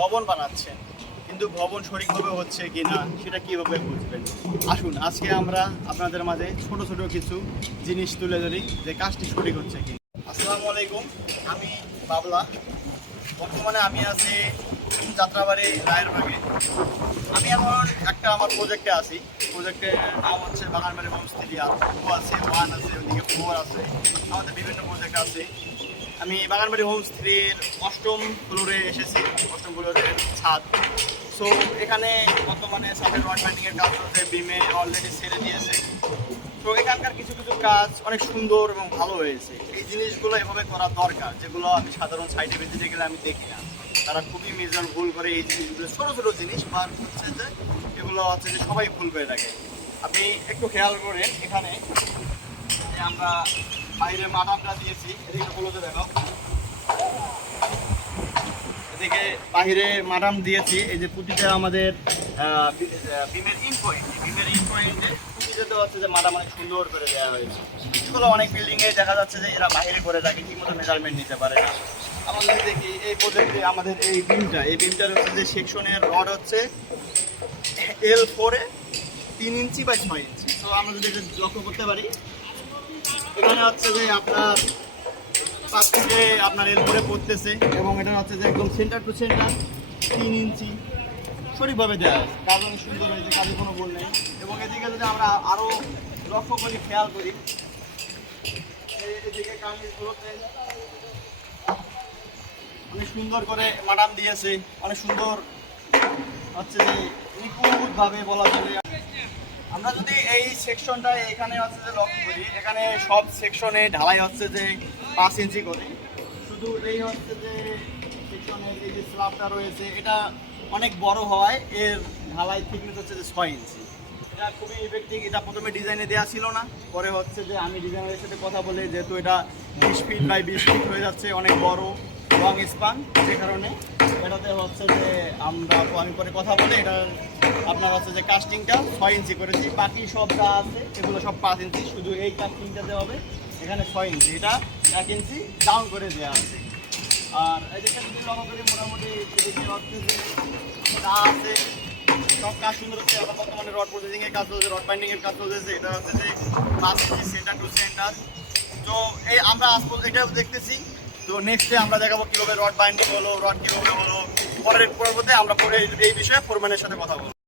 ভবন বানাচ্ছেন, কিন্তু ভবন সঠিকভাবে হচ্ছে কি না সেটা কীভাবে বুঝবেন? আসুন আজকে আমরা আপনাদের মাঝে ছোট ছোট কিছু জিনিস তুলে ধরি যে কাজটি সঠিক হচ্ছে কি। আসসালামু আলাইকুম, আমি বাবলা। বর্তমানে আমি আছি যাত্রাবাড়ি রায়েরবাগে। আমি এখন একটা আমার প্রজেক্টে আছি। প্রজেক্টের নাম হচ্ছে বাগানবাড়ি হোমস্টে আছে, 1 আছে, ওদিকে 4 আছে, আমাদের বিভিন্ন প্রজেক্ট আছে। আমি বাগানবাড়ি হোমস্টের 8ম ফ্লোরে এসেছি, 8ম ফ্লোরের ছাদ। সো এখানে বর্তমানে ছাদের রড বাইন্ডিংয়ের কাজ চলছে, বিমে অলরেডি ছেড়ে দিয়েছে। তো এখানকার কিছু কিছু কাজ অনেক সুন্দর এবং ভালো হয়েছে। এই জিনিসগুলো এভাবে করা দরকার, যেগুলো আমি সাধারণ সাইডে ভিজিটে গেলে আমি দেখি না। তারা খুবই মেজর ভুল করে এই জিনিসগুলো, ছোটো ছোটো জিনিস বার হচ্ছে যে এগুলো হচ্ছে যে সবাই ভুল করে থাকে। আপনি একটু খেয়াল করেন, এখানে যে আমরা বাইরে মাদামটা দিয়েছি, এদিকে বলতে দেখাও, এদিকে বাহিরে মাদাম দিয়েছি। এই যে পুঁতিতে আমাদের বিমের ইন পয়েন্টে পুঁতিতে হচ্ছে যে মাদাম অনেক সুন্দর করে দেওয়া হয়েছে। এগুলো অনেক বিল্ডিংয়ে দেখা যাচ্ছে যে এরা বাহিরে করে থাকে, ঠিকমতো মেজারমেন্ট নিতে পারে না। আমাদের দেখি এই প্রজেক্টে আমাদের এই বিমটার হচ্ছে যে সেকশনের রড হচ্ছে L4-এ 3 ইঞ্চি বাই 6 ইঞ্চি। তো আমরা যদি এটা লক্ষ্য করতে পারি, এখানে হচ্ছে যে আপনার পাশ থেকে আপনার L4-এ পড়তেছে এবং এটা হচ্ছে যে একদম সেন্টার টু সেন্টার 3 ইঞ্চি সঠিকভাবে দেওয়া আছে। কাজ অনেক সুন্দর হয়েছে, কাজে কোনো ভুল নেই। এবং এদিকে যদি আমরা আরও লক্ষ্য করি, খেয়াল করি, এদিকে কামিজগুলোতে অনেক সুন্দর করে মাদাম দিয়েছে, অনেক সুন্দর হচ্ছে যে নিখুঁতভাবে বলা চলে। আমরা যদি এই সেকশনটা এখানে হচ্ছে যে লক্ষ্য করি, এখানে সব সেকশনে ঢালাই হচ্ছে যে 5 ইঞ্চি করে। শুধু এই হচ্ছে যে সেকশনের এই যে স্ল্যাবটা রয়েছে, এটা অনেক বড় হওয়ায় এর ঢালাই থিকনেস হচ্ছে যে 6 ইঞ্চি। এটা খুবই ইফেক্টিভ। এটা প্রথমে ডিজাইনে দেওয়া ছিল না, পরে হচ্ছে যে আমি ডিজাইনারের সাথে কথা বলে, যেহেতু এটা 20 ফিট বাই 20 ফিট হয়ে যাচ্ছে, অনেক বড় লং স্পান, যে কারণে এটাতে হচ্ছে যে আমি পরে কথা বলে এটা আপনার হচ্ছে যে কাস্টিংটা 6 ইঞ্চি করেছি। বাকি সব যা আছে এগুলো সব 5 ইঞ্চি, শুধু এই কাস্টিংটাতে হবে এখানে 6 ইঞ্চি, এটা 1 ইঞ্চি ডাউন করে দেওয়া আছে। আর এদিকে যদি লক্ষ্য করি, মোটামুটি এদিকে হচ্ছে যে যা আছে সব কাজ সুন্দর হচ্ছে। আবার বর্তমানে রড প্রসেসিংয়ের কাজ চলছে, রড বাইন্ডিংয়ের কাজ চলছে। এটা হচ্ছে যে 5 ইঞ্চি সেন্টার টু সেন্টার। তো এই আমরা আজ পর্যন্ত এটাও দেখতেছি। তো নেক্সটে আমরা দেখাবো কীভাবে রড বাইন্ডিং হলো, রড কীভাবে হলো। পরবর্তীতে আমরা পরে এই বিষয়ে ফোরম্যানের সাথে কথা বলবো।